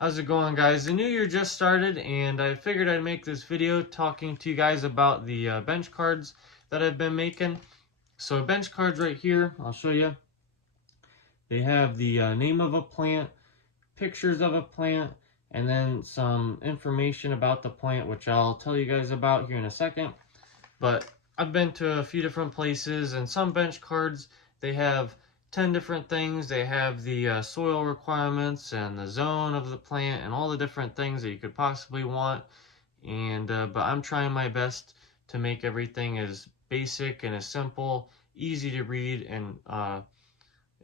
How's it going, guys? The new year just started, and I figured I'd make this video talking to you guys about the bench cards that I've been making. So bench cards right here, I'll show you. They have the name of a plant, pictures of a plant, and then some information about the plant, which I'll tell you guys about here in a second. But I've been to a few different places, and some bench cards, they have 10 different things. They have the soil requirements and the zone of the plant and all the different things that you could possibly want. And but I'm trying my best to make everything as basic and as simple, easy to read, and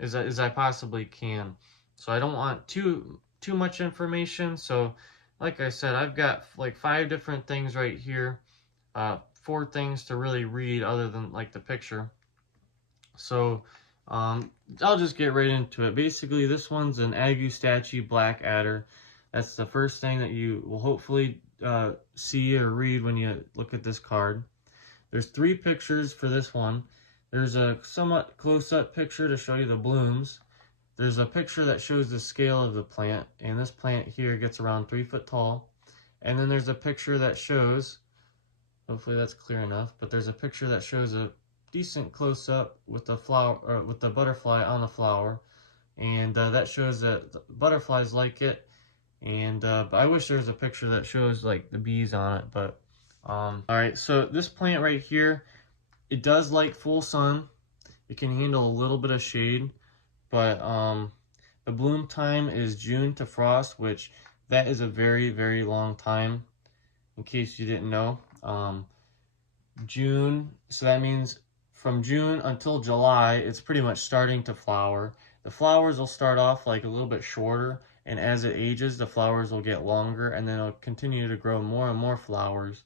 as I possibly can. So I don't want too much information. So like I said, I've got like 5 different things right here. 4 things to really read other than like the picture. So I'll just get right into it. Basically, this one's an Agustachi black adder. That's the first thing that you will hopefully see or read when you look at this card. There's 3 pictures for this one. There's a somewhat close-up picture to show you the blooms. There's a picture that shows the scale of the plant, and this plant here gets around 3 foot tall. And then there's a picture that shows, hopefully that's clear enough, but there's a picture that shows a decent close-up with the flower, or with the butterfly on the flower, and that shows that the butterflies like it. And but I wish there was a picture that shows like the bees on it. But all right, so this plant right here, it does like full sun. It can handle a little bit of shade, but the bloom time is June to frost, which that is a very long time, in case you didn't know. June, so that means from June until July, it's pretty much starting to flower. The flowers will start off like a little bit shorter, and as it ages, the flowers will get longer, and then it'll continue to grow more and more flowers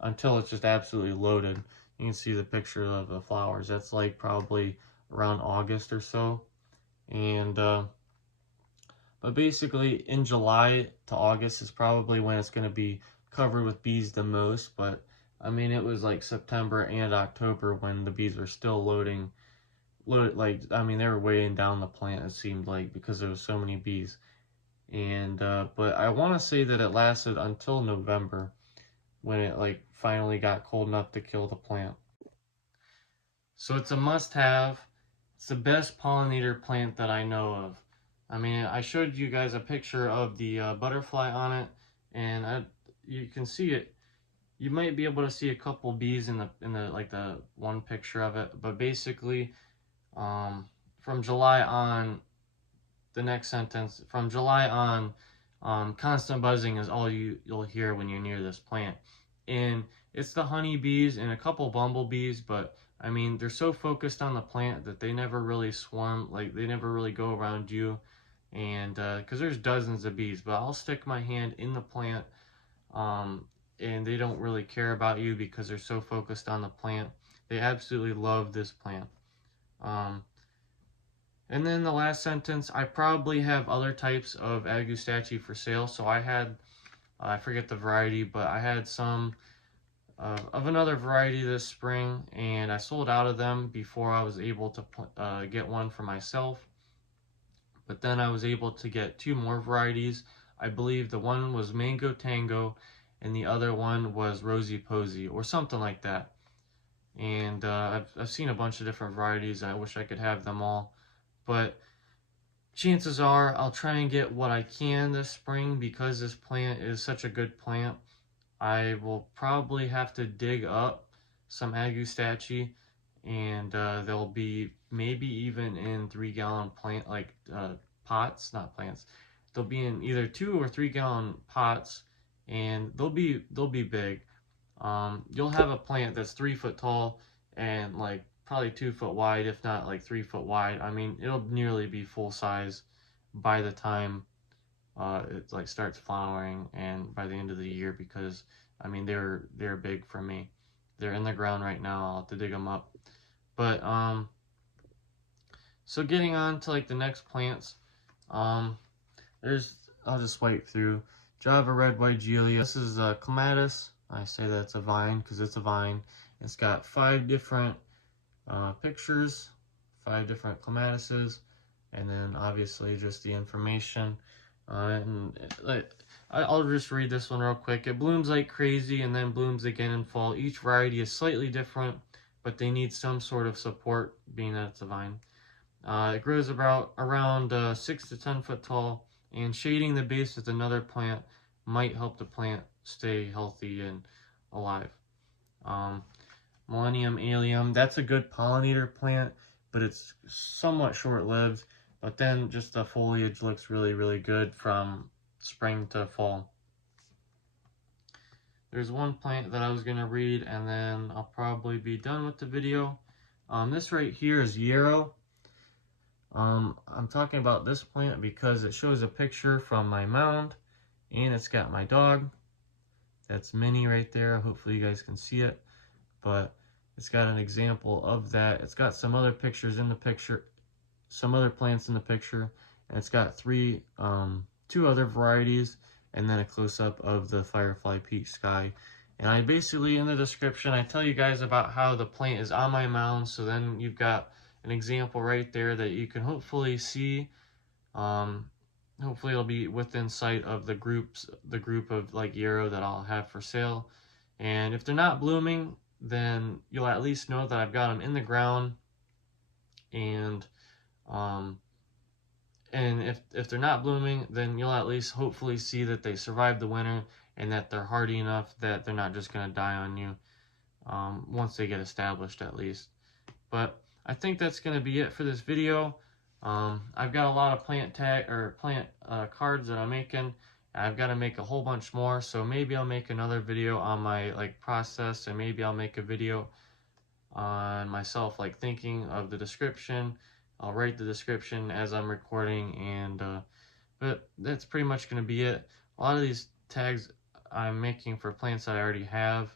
until it's just absolutely loaded. You can see the picture of the flowers. That's like probably around August or so. And but basically in July to August is probably when it's going to be covered with bees the most. But I mean, it was like September and October when the bees were still loading, like, I mean, they were weighing down the plant, it seemed like, because there was so many bees. And but I want to say that it lasted until November, when it like finally got cold enough to kill the plant. So it's a must-have. It's the best pollinator plant that I know of. I mean, I showed you guys a picture of the butterfly on it, and you can see it. You might be able to see a couple bees in the like the one picture of it, but basically, from July on, the next sentence, from July on, constant buzzing is all you'll hear when you're near this plant. And it's the honeybees and a couple bumblebees, but I mean, they're so focused on the plant that they never really swarm, like they never really go around you. And because there's dozens of bees, but I'll stick my hand in the plant, and they don't really care about you because they're so focused on the plant. They absolutely love this plant. And then the last sentence, I probably have other types of Agustachi for sale. So I had, I forget the variety, but I had some of another variety this spring, and I sold out of them before I was able to get one for myself. But then I was able to get 2 more varieties. I believe the one was Mango Tango, and the other one was Rosy Posy, or something like that. And I've seen a bunch of different varieties. I wish I could have them all. But chances are I'll try and get what I can this spring, because this plant is such a good plant. I will probably have to dig up some Agustachi, and they'll be maybe even in 3-gallon plant, like pots, not plants. They'll be in either 2 or 3-gallon pots, and they'll be big. You'll have a plant that's 3 foot tall and like probably 2 foot wide, if not like 3 foot wide. I mean, it'll nearly be full size by the time it like starts flowering, and by the end of the year, because I mean they're big for me. They're in the ground right now. I'll have to dig them up. But so getting on to like the next plants, there's, I'll just swipe through. Java Red Weigelia. This is Clematis. I say that's a vine because it's a vine. It's got 5 different pictures, 5 different clematises, and then obviously just the information. And like, I'll just read this one real quick. It blooms like crazy and then blooms again in fall. Each variety is slightly different, but they need some sort of support, being that it's a vine. It grows around 6 to 10 foot tall, and shading the base with another plant might help the plant stay healthy and alive. Millennium Allium, that's a good pollinator plant, but it's somewhat short-lived. But then just the foliage looks really, really good from spring to fall. There's one plant that I was going to read, and then I'll probably be done with the video. This right here is yarrow. I'm talking about this plant because it shows a picture from my mound, and it's got my dog. That's Minnie right there. Hopefully you guys can see it, but it's got an example of that. It's got some other pictures in the picture, some other plants in the picture, and it's got two other varieties, and then a close-up of the Firefly Peach Sky. And I basically, in the description, I tell you guys about how the plant is on my mound, so then you've got an example right there that you can hopefully see. Hopefully it'll be within sight of the group of like yarrow that I'll have for sale. And if they're not blooming, then you'll at least know that I've got them in the ground. And if they're not blooming, then you'll at least hopefully see that they survived the winter and that they're hardy enough that they're not just going to die on you once they get established, at least. But I think that's going to be it for this video. I've got a lot of plant cards that I'm making. I've got to make a whole bunch more, so maybe I'll make another video on my process, and maybe I'll make a video on myself thinking of the description. I'll write the description as I'm recording, and but that's pretty much going to be it. A lot of these tags I'm making for plants that I already have,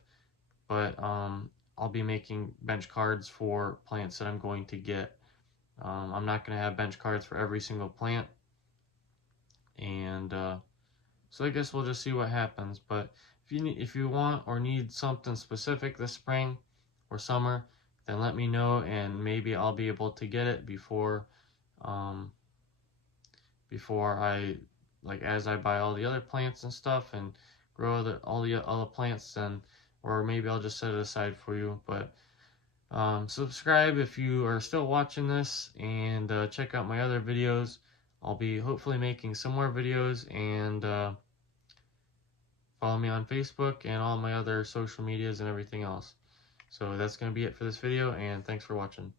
but I'll be making bench cards for plants that I'm going to get. I'm not going to have bench cards for every single plant, and so I guess we'll just see what happens. But if you want or need something specific this spring or summer, then let me know, and maybe I'll be able to get it before I as I buy all the other plants and stuff and grow all the plants, then, or maybe I'll just set it aside for you. But subscribe if you are still watching this, and check out my other videos. I'll be hopefully making some more videos, and follow me on Facebook and all my other social medias and everything else. So that's going to be it for this video, and thanks for watching.